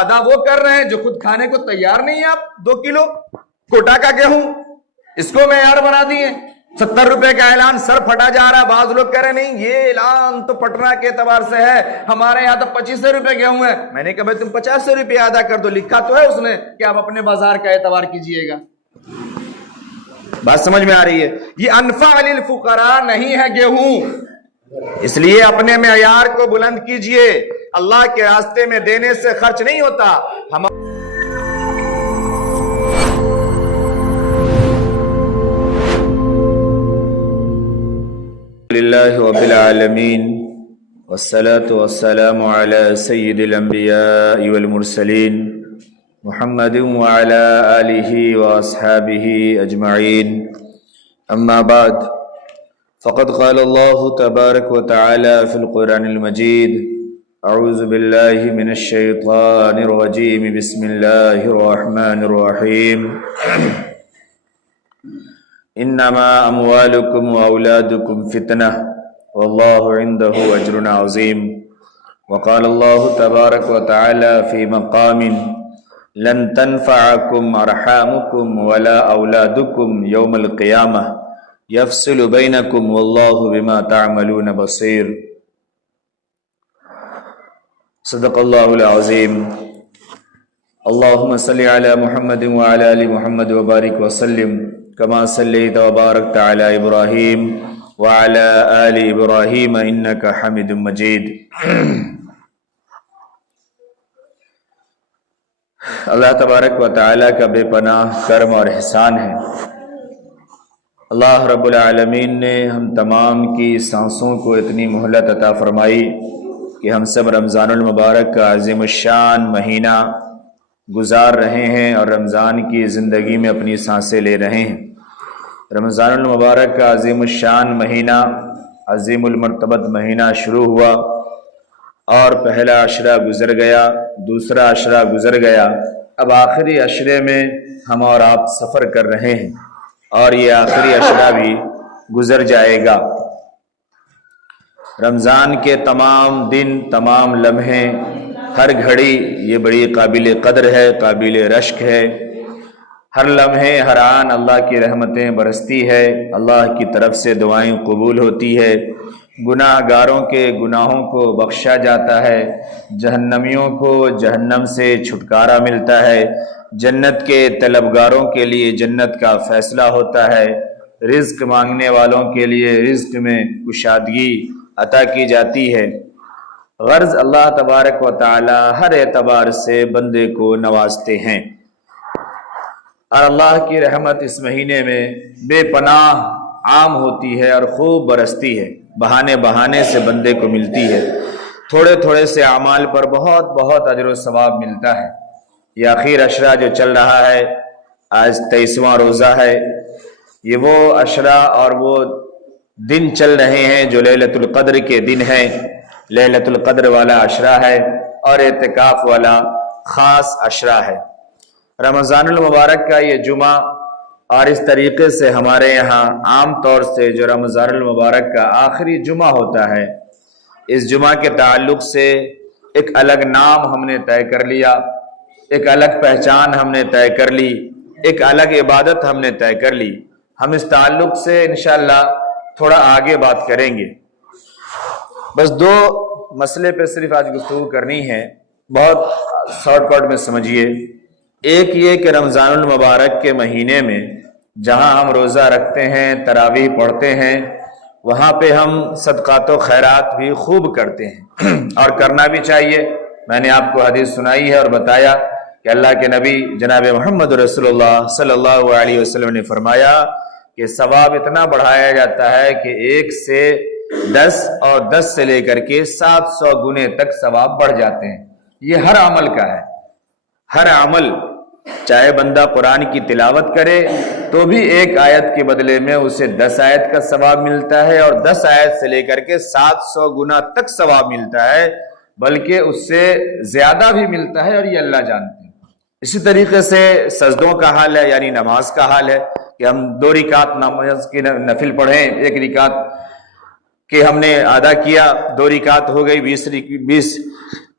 ادا وہ کر رہے ہیں جو خود کھانے کو تیار نہیں ہے. آپ 2 کلو کوٹا کا گیہوں اس کو معیار بنا دیے. 70 روپے کا اعلان سر پھٹا جا رہا ہے. بعض لوگ کہہ رہے نہیں یہ اعلان تو پٹنہ کے اعتبار سے ہے, ہمارے یہاں تو 25 روپے گیہوں ہے. میں نے کہا بھائی تم 50 روپے ادا کر دو, لکھا تو ہے اس نے کہ آپ اپنے بازار کا اعتبار کیجئے گا. بات سمجھ میں آ رہی ہے؟ یہ انفع للفقراء نہیں ہے گیہوں. اس لیے اپنے معیار کو بلند کیجئے. اللہ کے راستے میں دینے سے خرچ نہیں ہوتا. ہم للہ رب العالمین والصلاة والسلام علی سید الانبیاء والمرسلین محمد وعلى آلہ واصحابہ اجمعین. اما بعد فقد قال اللہ تبارک وتعالی فی القرآن المجید اعوذ باللہ من الشیطان الرجیم بسم اللہ الرحمن الرحیم انما اموالکم واولادکم فتنہ واللہ عندہ اجر عظیم. وقال اللہ تبارک وتعالی فی مقام لن تنفعکم ارحامکم ولا اولادکم یوم القیامہ یفصل بینکم واللہ بما تعملون بصیر. صدق اللہ العظیم. اللہم صلی علی محمد وعلی آل محمد وبارک وسلم کما صلیت وبارکت علی ابراہیم وعلی آل ابراہیم انک حمید مجید. اللہ تبارک و تعالی کا بے پناہ کرم اور احسان ہے. اللہ رب العالمین نے ہم تمام کی سانسوں کو اتنی مہلت عطا فرمائی کہ ہم سب رمضان المبارک کا عظیم الشان مہینہ گزار رہے ہیں اور رمضان کی زندگی میں اپنی سانسیں لے رہے ہیں. رمضان المبارک کا عظیم الشان مہینہ, عظیم المرتبت مہینہ شروع ہوا اور پہلا عشرہ گزر گیا, دوسرا عشرہ گزر گیا, اب آخری عشرے میں ہم اور آپ سفر کر رہے ہیں اور یہ آخری عشرہ بھی گزر جائے گا. رمضان کے تمام دن, تمام لمحے, ہر گھڑی یہ بڑی قابل قدر ہے, قابل رشک ہے. ہر لمحے, ہر آن اللہ کی رحمتیں برستی ہے, اللہ کی طرف سے دعائیں قبول ہوتی ہے, گناہ گاروں کے گناہوں کو بخشا جاتا ہے, جہنمیوں کو جہنم سے چھٹکارا ملتا ہے, جنت کے طلبگاروں کے لیے جنت کا فیصلہ ہوتا ہے, رزق مانگنے والوں کے لیے رزق میں کشادگی عطا کی جاتی ہے. غرض اللہ تبارک و تعالی ہر اعتبار سے بندے کو نوازتے ہیں اور اللہ کی رحمت اس مہینے میں بے پناہ عام ہوتی ہے اور خوب برستی ہے, بہانے بہانے سے بندے کو ملتی ہے. تھوڑے تھوڑے سے اعمال پر بہت بہت اجر و ثواب ملتا ہے. یہ اخیر عشرہ جو چل رہا ہے, آج 23واں روزہ ہے, یہ وہ عشرہ اور وہ دن چل رہے ہیں جو لیلۃ القدر کے دن ہیں. لیلۃ القدر والا عشرہ ہے اور اعتکاف والا خاص عشرہ ہے. رمضان المبارک کا یہ جمعہ, اور اس طریقے سے ہمارے یہاں عام طور سے جو رمضان المبارک کا آخری جمعہ ہوتا ہے, اس جمعہ کے تعلق سے ایک الگ نام ہم نے طے کر لیا, ایک الگ پہچان ہم نے طے کر لی, ایک الگ عبادت ہم نے طے کر لی. ہم اس تعلق سے انشاءاللہ تھوڑا آگے بات کریں گے. بس 2 مسئلے پہ صرف آج گفتگو کرنی ہے, بہت شارٹ کٹ میں سمجھیے. ایک یہ کہ رمضان المبارک کے مہینے میں جہاں ہم روزہ رکھتے ہیں, تراویح پڑھتے ہیں, وہاں پہ ہم صدقات و خیرات بھی خوب کرتے ہیں اور کرنا بھی چاہیے. میں نے آپ کو حدیث سنائی ہے اور بتایا کہ اللہ کے نبی جناب محمد رسول اللہ صلی اللہ علیہ وسلم نے فرمایا کہ ثواب اتنا بڑھایا جاتا ہے کہ 1 سے 10 اور 10 سے لے کر کے 700 گنے تک ثواب بڑھ جاتے ہیں. یہ ہر عمل کا ہے, ہر عمل. چاہے بندہ قرآن کی تلاوت کرے تو بھی 1 آیت کے بدلے میں اسے 10 آیت کا ثواب ملتا ہے, اور 10 آیت سے لے کر کے 700 گنا تک ثواب ملتا ہے, بلکہ اس سے زیادہ بھی ملتا ہے, اور یہ اللہ جانتے ہیں. اسی طریقے سے سجدوں کا حال ہے, یعنی نماز کا حال ہے کہ ہم 2 رکعت نماز کی نفل پڑھیں, 1 رکعت کہ ہم نے ادا کیا, 2 رکعت ہو گئی, 20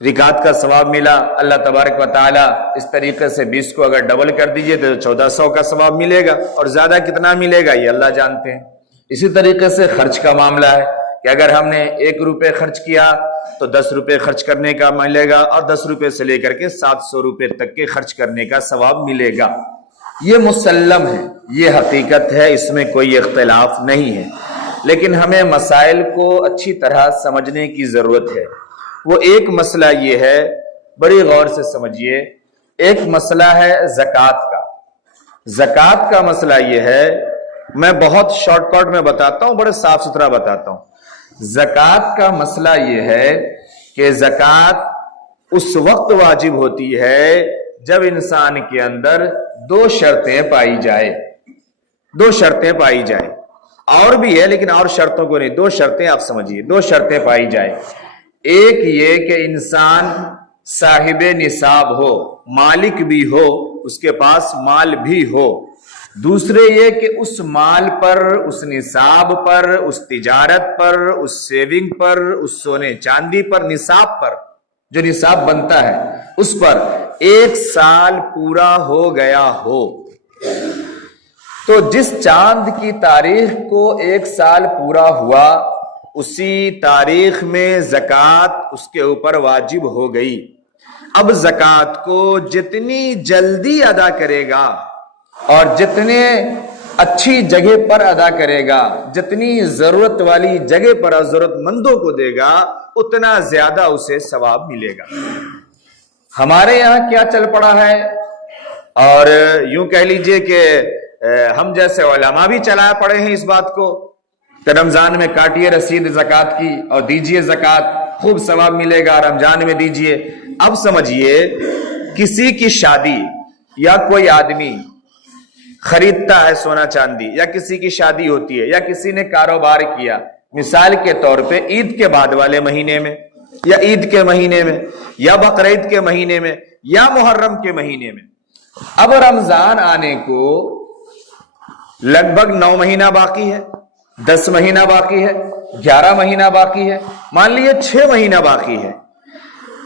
رکعت کا ثواب ملا، اللہ تبارک و تعالیٰ اس طریقے سے 20 کو اگر ڈبل کر دیجئے تو 1400 کا ثواب ملے گا، اور زیادہ کتنا ملے گا یہ اللہ جانتے ہیں۔ اسی طریقے سے خرچ کا معاملہ ہے کہ اگر ہم نے 1 روپے خرچ کیا تو 10 روپے خرچ کرنے کا ملے گا، اور 10 روپے سے لے کر کے 700 روپے تک کے خرچ کرنے کا ثواب ملے گا۔ یہ مسلم ہے، یہ حقیقت ہے، اس میں کوئی اختلاف نہیں ہے، لیکن ہمیں مسائل کو اچھی طرح سمجھنے کی ضرورت ہے۔ وہ ایک مسئلہ یہ ہے، بڑی غور سے سمجھیے، ایک مسئلہ ہے زکوٰۃ کا۔ زکوٰۃ کا مسئلہ یہ ہے، میں بہت شارٹ کٹ میں بتاتا ہوں، بڑے صاف ستھرا بتاتا ہوں۔ زکوٰۃ کا مسئلہ یہ ہے کہ زکوٰۃ اس وقت واجب ہوتی ہے جب انسان کے اندر 2 شرطیں پائی جائے، 2 شرطیں پائی جائے، اور بھی ہے لیکن اور شرطوں کو نہیں، 2 شرطیں آپ سمجھیے، 2 شرطیں پائی جائے۔ ایک یہ کہ انسان صاحب نصاب ہو، مالک بھی ہو، اس کے پاس مال بھی ہو۔ دوسرے یہ کہ اس مال پر، اس نصاب پر، اس تجارت پر، اس سیونگ پر، اس سونے چاندی پر، نصاب پر جو نصاب بنتا ہے اس پر 1 سال پورا ہو گیا ہو۔ تو جس چاند کی تاریخ کو 1 سال پورا ہوا، اسی تاریخ میں زکوٰۃ اس کے اوپر واجب ہو گئی۔ اب زکوٰۃ کو جتنی جلدی ادا کرے گا اور جتنے اچھی جگہ پر ادا کرے گا، جتنی ضرورت والی جگہ پر ضرورت مندوں کو دے گا، اتنا زیادہ اسے ثواب ملے گا۔ ہمارے یہاں کیا چل پڑا ہے، اور یوں کہہ لیجئے کہ ہم جیسے علماء بھی چلائے پڑے ہیں اس بات کو کہ رمضان میں کاٹیے رسید زکوٰۃ کی اور دیجئے زکوٰۃ، خوب ثواب ملے گا، رمضان میں دیجئے۔ اب سمجھیے، کسی کی شادی یا کوئی آدمی خریدتا ہے سونا چاندی، یا کسی کی شادی ہوتی ہے، یا کسی نے کاروبار کیا، مثال کے طور پہ عید کے بعد والے مہینے میں، یا عید کے مہینے میں، یا بقرعید کے مہینے میں، یا محرم کے مہینے میں۔ اب رمضان آنے کو لگ بھگ 9 مہینہ باقی ہے، 10 مہینہ باقی ہے، 11 مہینہ باقی ہے، مان لیے 6 مہینہ باقی ہے۔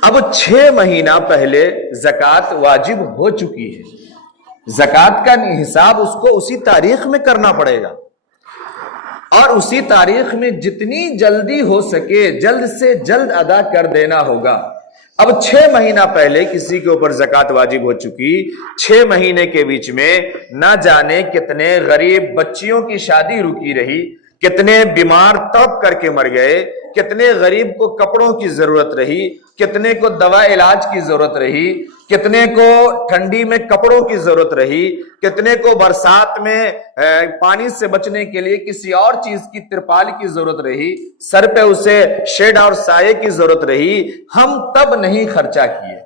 اب 6 مہینہ پہلے زکوٰۃ واجب ہو چکی ہے، زکوٰۃ کا حساب اس کو اسی تاریخ میں کرنا پڑے گا، اور اسی تاریخ میں جتنی جلدی ہو سکے جلد سے جلد ادا کر دینا ہوگا۔ اب 6 مہینہ پہلے کسی کے اوپر زکوٰۃ واجب ہو چکی، 6 مہینے کے بیچ میں نہ جانے کتنے غریب بچیوں کی شادی رکی رہی، کتنے بیمار تڑپ کر کے مر گئے، کتنے غریب کو کپڑوں کی ضرورت رہی، کتنے کو دوا علاج کی ضرورت رہی، کتنے کو ٹھنڈی میں کپڑوں کی ضرورت رہی، کتنے کو برسات میں پانی سے بچنے کے لیے کسی اور چیز کی ترپال کی ضرورت رہی، سر پہ اسے شیڈ اور سائے کی ضرورت رہی۔ ہم تب نہیں خرچہ کیے،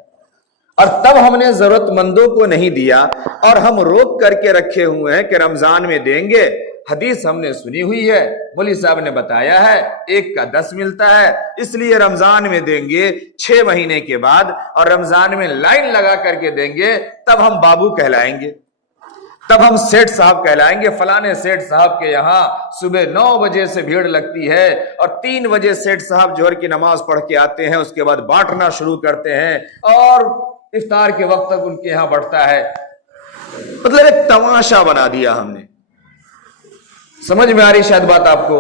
اور تب ہم نے ضرورت مندوں کو نہیں دیا، اور ہم روک کر کے رکھے ہوئے ہیں کہ رمضان میں دیں گے۔ حدیث ہم نے سنی ہوئی ہے، مولوی صاحب نے بتایا ہے، 1 کا 10 ملتا ہے، اس لیے رمضان میں دیں گے 6 مہینے کے بعد، اور رمضان میں لائن لگا کر کے دیں گے، تب ہم بابو کہلائیں گے، تب ہم سیٹھ صاحب کہلائیں گے۔ فلانے سیٹھ صاحب کے یہاں صبح 9 بجے سے بھیڑ لگتی ہے، اور 3 بجے سیٹھ صاحب جوہر کی نماز پڑھ کے آتے ہیں، اس کے بعد بانٹنا شروع کرتے ہیں، اور افطار کے وقت تک ان کے یہاں بڑھتا ہے۔ مطلب ایک تماشا بنا دیا ہم نے۔ سمجھ میں آ رہی شاید بات آپ کو؟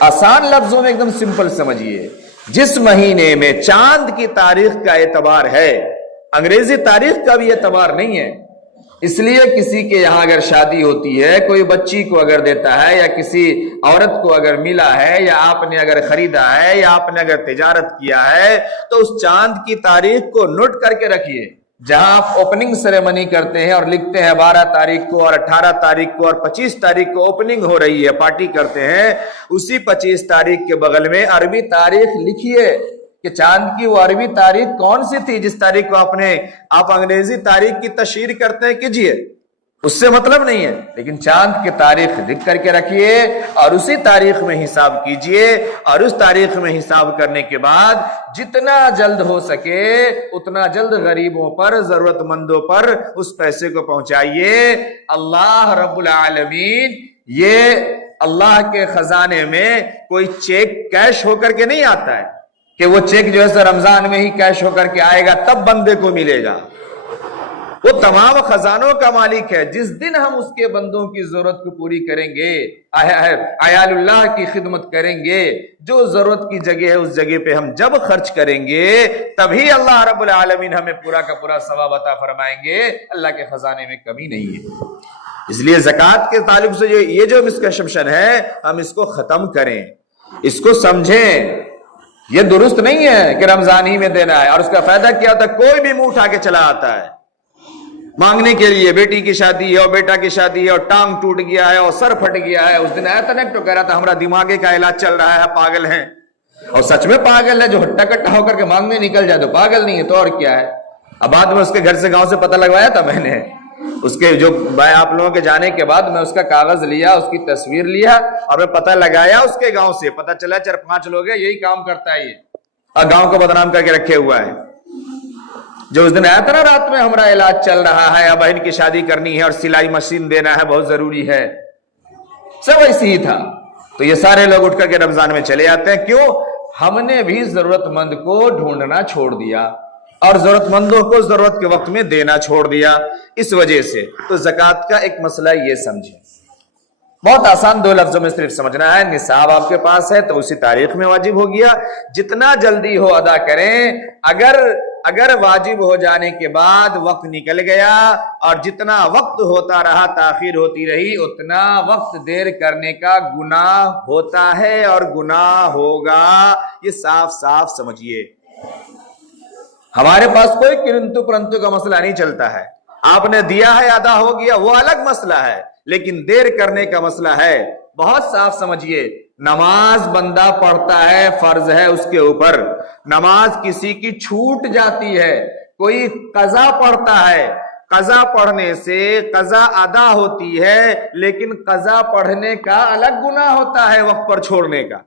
آسان لفظوں میں ایک دم سمپل سمجھیے، جس مہینے میں چاند کی تاریخ کا اعتبار ہے، انگریزی تاریخ کا بھی اعتبار نہیں ہے، اس لیے کسی کے یہاں اگر شادی ہوتی ہے، کوئی بچی کو اگر دیتا ہے، یا کسی عورت کو اگر ملا ہے، یا آپ نے اگر خریدا ہے، یا آپ نے اگر تجارت کیا ہے، تو اس چاند کی تاریخ کو نوٹ کر کے رکھیے۔ جہاں آپ اوپننگ سیریمنی کرتے ہیں اور لکھتے ہیں 12 تاریخ کو اور 18 تاریخ کو اور 25 تاریخ کو اوپننگ ہو رہی ہے، پارٹی کرتے ہیں، اسی 25 تاریخ کے بغل میں عربی تاریخ لکھیے کہ چاند کی وہ عربی تاریخ کون سی تھی جس تاریخ کو آپ انگریزی تاریخ کی تشہیر کرتے ہیں، کیجئے، اس سے مطلب نہیں ہے، لیکن چاند کی تاریخ لکھ کر کے رکھیے، اور اسی تاریخ میں حساب کیجئے، اور اس تاریخ میں حساب کرنے کے بعد جتنا جلد ہو سکے اتنا جلد غریبوں پر، ضرورت مندوں پر اس پیسے کو پہنچائیے۔ اللہ رب العالمین، یہ اللہ کے خزانے میں کوئی چیک کیش ہو کر کے نہیں آتا ہے، کہ وہ چیک جو ہے رمضان میں ہی کیش ہو کر کے آئے گا تب بندے کو ملے گا. وہ تمام خزانوں کا مالک ہے. جس دن ہم اس کے بندوں کی ضرورت کو پوری کریں گے, عیال اللہ کی خدمت کریں گے, جو ضرورت کی جگہ ہے اس جگہ پہ ہم جب خرچ کریں گے تبھی اللہ رب العالمین ہمیں پورا کا پورا ثواب عطا فرمائیں گے. اللہ کے خزانے میں کمی نہیں ہے. اس لیے زکوٰۃ کے تعلق سے یہ جو مسکنسپشن ہے ہم اس کو ختم کریں, اس کو سمجھیں. یہ درست نہیں ہے کہ رمضان ہی میں دینا ہے. اور اس کا فائدہ کیا ہوتا ہے؟ کوئی بھی منہ اٹھا کے چلا آتا ہے مانگنے کے لیے. بیٹی کی شادی ہے اور بیٹا کی شادی ہے اور ٹانگ ٹوٹ گیا ہے اور سر پھٹ گیا ہے. اس دن آیا تھا نا تو کہہ رہا تھا ہمارا دماغے کا علاج چل رہا ہے, پاگل ہیں. اور سچ میں پاگل ہے. جو ہٹا کٹا ہو کر کے مانگنے نکل جائے تو پاگل نہیں ہے تو اور کیا ہے. اب بعد میں اس کے گھر سے گاؤں سے پتہ لگوایا تھا میں نے, اس کے جو آپ لوگوں کے جانے کے بعد میں اس کا کاغذ لیا, اس کی تصویر لیا اور میں پتہ لگایا اس کے گاؤں سے. پتہ چلا 4-5 لوگ ہیں یہی کام کرتا ہے یہ, اور گاؤں کو بدنام کر کے رکھے ہوا ہے. جو اس دن آیا تھا نا رات میں ہمارا علاج چل رہا ہے, اب بہن کی شادی کرنی ہے اور سلائی مشین دینا ہے بہت ضروری ہے, سب ایسے ہی تھا. تو یہ سارے لوگ اٹھ کر کے رمضان میں چلے آتے ہیں. کیوں؟ ہم نے بھی ضرورت مند کو ڈھونڈنا چھوڑ دیا اور ضرورت مندوں کو ضرورت کے وقت میں دینا چھوڑ دیا. اس وجہ سے تو زکوٰۃ کا ایک مسئلہ یہ سمجھیں, بہت آسان 2 لفظوں میں صرف سمجھنا ہے. نصاب آپ کے پاس ہے تو اسی تاریخ میں واجب ہو گیا, جتنا جلدی ہو ادا کریں. اگر واجب ہو جانے کے بعد وقت نکل گیا اور جتنا وقت ہوتا رہا تاخیر ہوتی رہی اتنا وقت دیر کرنے کا گناہ ہوتا ہے اور گناہ ہوگا. یہ صاف صاف سمجھیے. ہمارے پاس کوئی کرنتو پرنتو کا مسئلہ نہیں چلتا ہے. آپ نے دیا ہے ادا ہو گیا وہ الگ مسئلہ ہے, لیکن دیر کرنے کا مسئلہ ہے. بہت صاف سمجھیے. نماز بندہ پڑھتا ہے, فرض ہے اس کے اوپر. نماز کسی کی چھوٹ جاتی ہے, کوئی قضا پڑھتا ہے, قضا پڑھنے سے قضا ادا ہوتی ہے, لیکن قضا پڑھنے کا الگ گناہ ہوتا ہے وقت پر چھوڑنے کا.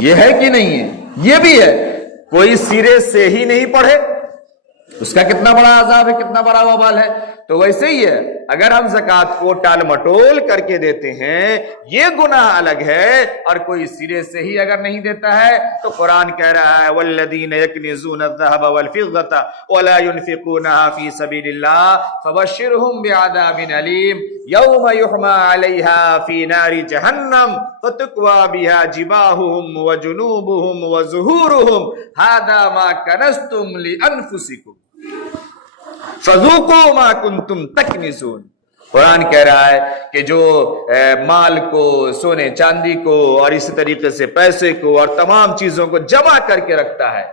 یہ ہے کہ نہیں ہے؟ یہ بھی ہے. کوئی سرے سے ہی نہیں پڑھے اس کا کتنا بڑا عذاب ہے, کتنا بڑا وبال ہے. تو ویسے ہی ہے, اگر ہم زکوٰۃ کو ٹال مٹول کر کے دیتے ہیں یہ گناہ الگ ہے, اور کوئی سرے سے ہی اگر نہیں دیتا ہے تو قرآن کہہ رہا ہے والذین یکنزون الذهب والفضة ولا ينفقونها في سبيل الله فبشرهم بعذاب أليم يوم يحمى عليها في نار جهنم فتكوى بها جباههم وجنوبهم وظهورهم هذا ما كنزتم لأنفسكم فذوقوا ما كنتم تکنزون. قرآن کہہ رہا ہے کہ جو مال کو, سونے چاندی کو اور اسی طریقے سے پیسے کو اور تمام چیزوں کو جمع کر کے رکھتا ہے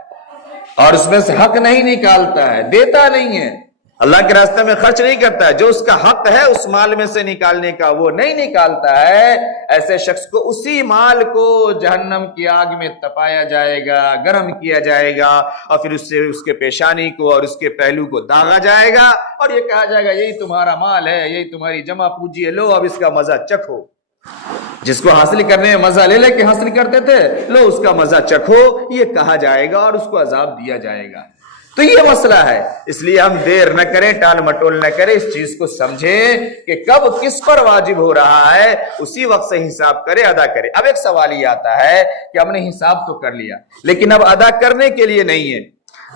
اور اس میں سے حق نہیں نکالتا ہے, دیتا نہیں ہے, اللہ کے راستے میں خرچ نہیں کرتا ہے, جو اس کا حق ہے اس مال میں سے نکالنے کا وہ نہیں نکالتا ہے, ایسے شخص کو اسی مال کو جہنم کی آگ میں تپایا جائے گا, گرم کیا جائے گا, اور پھر اس سے اس کے پیشانی کو اور اس کے پہلو کو داغا جائے گا اور یہ کہا جائے گا یہی تمہارا مال ہے, یہی تمہاری جمع پونجی ہے, لو اب اس کا مزہ چکھو. جس کو حاصل کرنے میں مزہ لے کے حاصل کرتے تھے, لو اس کا مزہ چکھو, یہ کہا جائے گا اور اس کو عذاب دیا جائے گا. تو یہ مسئلہ ہے. اس لیے ہم دیر نہ کریں, ٹال مٹول نہ کریں, اس چیز کو سمجھیں کہ کب کس پر واجب ہو رہا ہے, اسی وقت سے حساب کرے, ادا کرے. اب ایک سوال یہ آتا ہے کہ ہم نے حساب تو کر لیا لیکن اب ادا کرنے کے لیے نہیں ہے.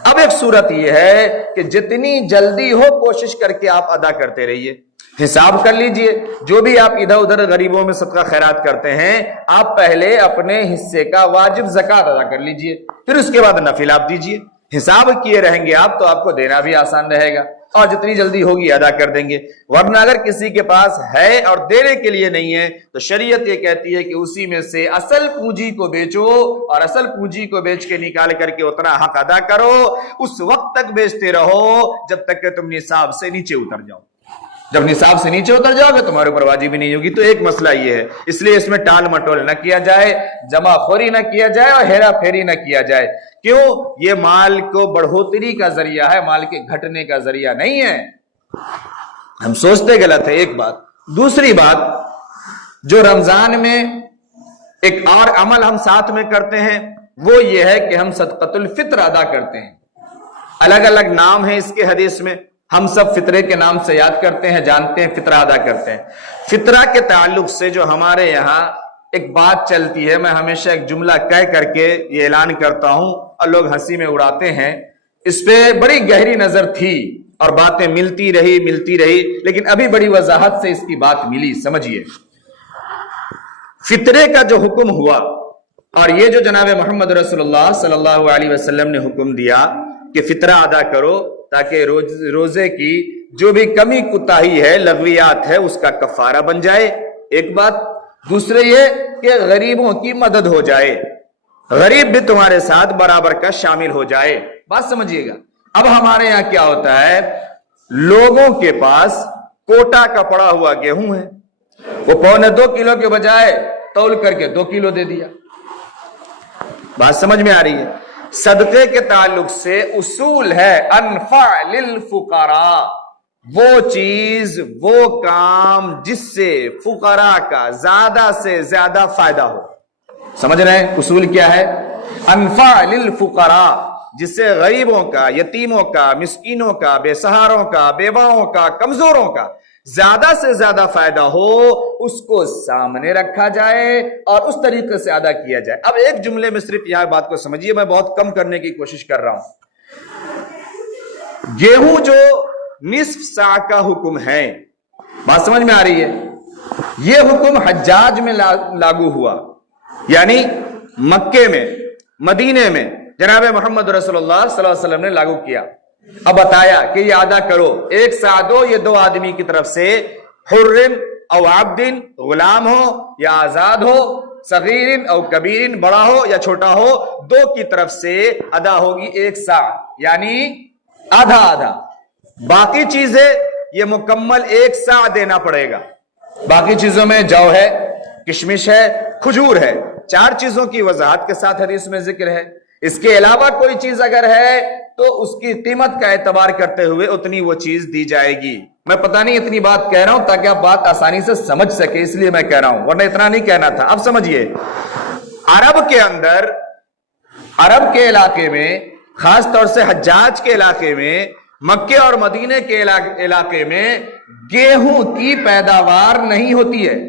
اب ایک صورت یہ ہے کہ جتنی جلدی ہو کوشش کر کے آپ ادا کرتے رہیے, حساب کر لیجئے. جو بھی آپ ادھر ادھر غریبوں میں صدقہ خیرات کرتے ہیں, آپ پہلے اپنے حصے کا واجب زکوٰۃ ادا کر لیجئے, پھر اس کے بعد نفل آپ دیجئے. حساب کیے رہیں گے آپ تو آپ کو دینا بھی آسان رہے گا اور جتنی جلدی ہوگی ادا کر دیں گے. ورنہ اگر کسی کے پاس ہے اور دینے کے لیے نہیں ہے تو شریعت یہ کہتی ہے کہ اسی میں سے اصل پونجی کو بیچو اور اصل پونجی کو بیچ کے نکال کر کے اتنا حق ادا کرو. اس وقت تک بیچتے رہو جب تک کہ تم نصاب سے نیچے اتر جاؤ. جب نصاب سے نیچے اتر جاؤ گے تمہارے اوپر واجب ہی نہیں ہوگی. تو ایک مسئلہ یہ ہے, اس لیے اس میں ٹال مٹول نہ کیا جائے, جمع خوری نہ کیا جائے اور ہیرا پھیری نہ کیا جائے. کیوں؟ یہ مال کو بڑھوتری کا ذریعہ ہے, مال کے گھٹنے کا ذریعہ نہیں ہے. ہم سوچتے غلط ہے ایک بات. دوسری بات, جو رمضان میں ایک اور عمل ہم ساتھ میں کرتے ہیں وہ یہ ہے کہ ہم صدقۃ الفطر ادا کرتے ہیں. الگ الگ نام ہے اس کے حدیث میں, ہم سب فطرے کے نام سے یاد کرتے ہیں, جانتے ہیں, فطرہ ادا کرتے ہیں. فطرہ کے تعلق سے جو ہمارے یہاں ایک بات چلتی ہے، میں ہمیشہ ایک جملہ کہہ کر کے یہ اعلان کرتا ہوں اور لوگ ہنسی میں اڑاتے ہیں، اس پہ بڑی گہری نظر تھی اور باتیں ملتی رہی، لیکن ابھی بڑی وضاحت سے اس کی بات ملی۔ سمجھیے، فطرے کا جو حکم ہوا اور یہ جو جناب محمد رسول اللہ صلی اللہ علیہ وسلم نے حکم دیا کہ فطرہ ادا کرو تاکہ روزے کی جو بھی کمی کوتاہی ہے، لغویات ہے، اس کا کفارہ بن جائے، ایک بات۔ دوسرے یہ کہ غریبوں کی مدد ہو جائے، غریب بھی تمہارے ساتھ برابر کا شامل ہو جائے۔ بات سمجھیے گا۔ اب ہمارے یہاں کیا ہوتا ہے، لوگوں کے پاس کوٹا کا پڑا ہوا گیہوں ہے، وہ 1.25 کلو کے بجائے تول کر کے 2 کلو دے دیا۔ بات سمجھ میں آ رہی ہے؟ صدقے کے تعلق سے اصول ہے انفع للفقراء، وہ چیز، وہ کام جس سے فقراء کا زیادہ سے زیادہ فائدہ ہو۔ سمجھ رہے ہیں اصول کیا ہے؟ انفع للفقراء، جس سے غریبوں کا، یتیموں کا، مسکینوں کا، بے سہاروں کا، بیواؤں کا، کمزوروں کا زیادہ سے زیادہ فائدہ ہو، اس کو سامنے رکھا جائے اور اس طریقے سے ادا کیا جائے۔ اب ایک جملے میں صرف یہاں بات کو سمجھیے، میں بہت کم کرنے کی کوشش کر رہا ہوں۔ گیہوں جو نصف سا کا حکم ہے، بات سمجھ میں آ رہی ہے؟ یہ حکم حجاج میں لاگو ہوا، یعنی مکے میں، مدینے میں جناب محمد رسول اللہ صلی اللہ علیہ وسلم نے لاگو کیا۔ اب بتایا کہ یہ ادا کرو، ایک سا دو، یہ 2 آدمی کی طرف سے، حرن او عبدن، غلام ہو یا آزاد ہو، صغیرن او کبیرن، بڑا ہو یا چھوٹا ہو، 2 کی طرف سے ادا ہوگی 1 سا، یعنی آدھا آدھا۔ باقی چیزیں یہ مکمل 1 سا دینا پڑے گا۔ باقی چیزوں میں جو ہے، کشمش ہے، کھجور ہے، 4 چیزوں کی وضاحت کے ساتھ حدیث میں ذکر ہے۔ اس کے علاوہ کوئی چیز اگر ہے تو اس کی قیمت کا اعتبار کرتے ہوئے اتنی وہ چیز دی جائے گی۔ میں پتہ نہیں اتنی بات کہہ رہا ہوں تاکہ آپ بات آسانی سے سمجھ سکے، اس لیے میں کہہ رہا ہوں، ورنہ اتنا نہیں کہنا تھا۔ اب سمجھیے، عرب کے اندر، عرب کے علاقے میں، خاص طور سے حجاج کے علاقے میں، مکے اور مدینے کے علاقے میں گیہوں کی پیداوار نہیں ہوتی ہے،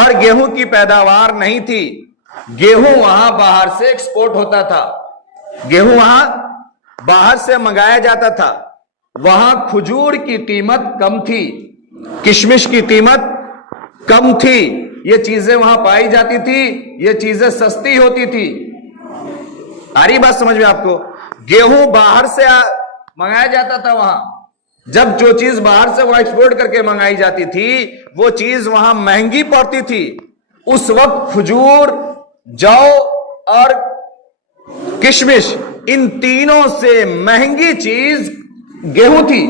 اور گیہوں کی پیداوار نہیں تھی۔ گیہوں وہاں باہر سے ایکسپورٹ ہوتا تھا، گیہوں وہاں باہر سے منگایا جاتا تھا۔ وہاں کھجور کی قیمت کم تھی، کشمش کی قیمت کم تھی، یہ چیزیں وہاں پائی جاتی تھی، یہ چیزیں سستی ہوتی تھی۔ آ رہی بات سمجھ میں آپ کو؟ گیہوں باہر سے منگایا جاتا تھا وہاں، جب جو چیز باہر سے وہاں ایکسپورٹ کر کے منگائی جاتی تھی وہ چیز وہاں مہنگی پڑتی تھی۔ اس وقت کھجور، جو اور کشمش، ان تینوں سے مہنگی چیز گیہوں تھی۔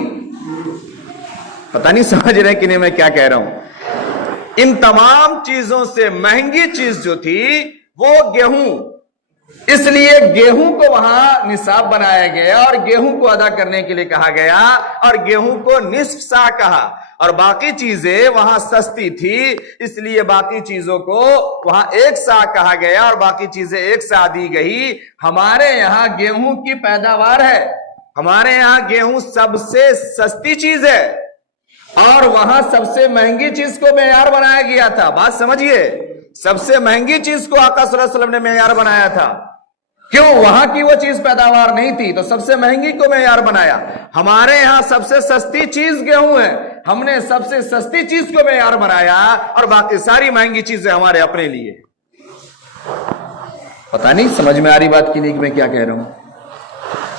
پتہ نہیں سمجھ رہے کہ نہیں میں کیا کہہ رہا ہوں؟ ان تمام چیزوں سے مہنگی چیز جو تھی وہ گیہوں، اس لیے گیہوں کو وہاں نصاب بنایا گیا اور گیہوں کو ادا کرنے کے لیے کہا گیا، اور گیہوں کو نصف سا کہا، اور باقی چیزیں وہاں سستی تھی اس لیے باقی چیزوں کو وہاں 1 سا کہا گیا اور باقی چیزیں 1 سا دی گئی۔ ہمارے یہاں گیہوں کی پیداوار ہے، ہمارے یہاں گیہوں سب سے سستی چیز ہے، اور وہاں سب سے مہنگی چیز کو معیار بنایا گیا تھا۔ بات سمجھیے، سب سے مہنگی چیز کو آقا صلی اللہ علیہ وسلم نے معیار بنایا تھا۔ کیوں؟ وہاں کی وہ چیز پیداوار نہیں تھی تو سب سے مہنگی کو معیار بنایا۔ ہمارے یہاں سب سے سستی چیز گیہوں ہے، ہم نے سب سے سستی چیز کو معیار بنایا اور باقی ساری مہنگی چیزیں ہمارے اپنے لیے۔ پتہ نہیں سمجھ میں آ رہی بات کی نہیں کہ میں کیا کہہ رہا ہوں؟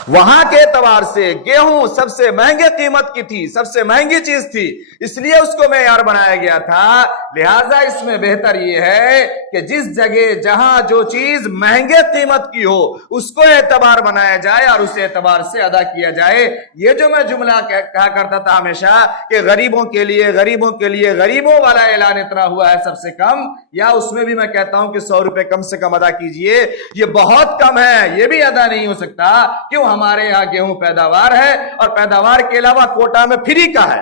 وہاں کے اعتبار سے گیہوں سب سے مہنگے قیمت کی تھی، سب سے مہنگی چیز تھی، اس لیے اس کو معیار بنایا گیا تھا۔ لہٰذا اس میں بہتر یہ ہے کہ جس جگہ جہاں جو چیز مہنگے قیمت کی ہو اس کو اعتبار بنایا جائے اور اس اعتبار سے ادا کیا جائے۔ یہ جو میں جملہ کہا کرتا تھا ہمیشہ کہ غریبوں کے لیے، غریبوں کے لیے، غریبوں والا اعلان اتنا ہوا ہے سب سے کم، یا اس میں بھی میں کہتا ہوں کہ 100 روپے کم سے کم ادا کیجئے، یہ بہت کم ہے، یہ بھی ادا نہیں ہو سکتا۔ کیوں؟ ہمارے یہاں گیہوں پیداوار ہے اور پیداوار کے علاوہ کوٹا میں فری کا ہے،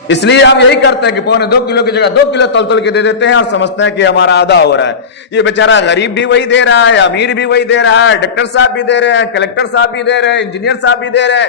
اس لیے ہم یہی کرتے ہیں کہ 1.25 کلو کی جگہ 2 کلو تول کے دے دیتے ہیں اور سمجھتے ہیں کہ ہمارا ادا ہو رہا ہے۔ یہ بیچارہ غریب بھی وہی دے رہا ہے، امیر بھی وہی دے رہا ہے، ڈاکٹر صاحب بھی دے رہے ہیں، کلکٹر صاحب بھی دے رہے ہیں، انجینئر صاحب بھی دے رہے ہیں،